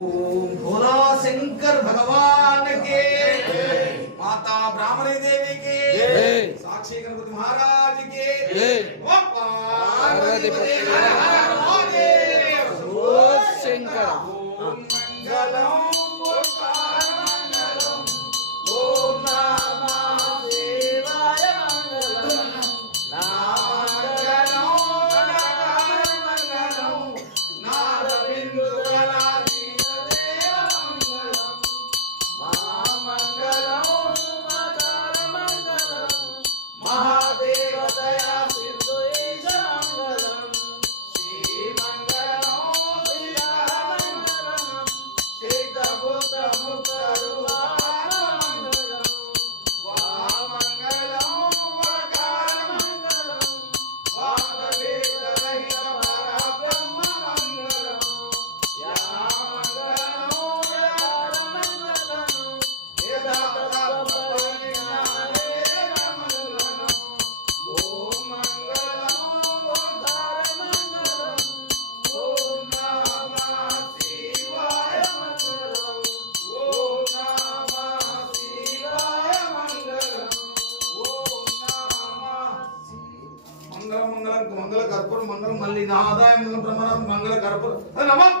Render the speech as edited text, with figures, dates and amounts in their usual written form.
ओम भोला शंकर भगवान के, माता ब्राह्मणी देवी के, साक्षी गणपति महाराज के, पार्वती शंकर मंगलम मंगल कर्पूर मंगल मल्ली नादाय मंगल कर्पूर नमः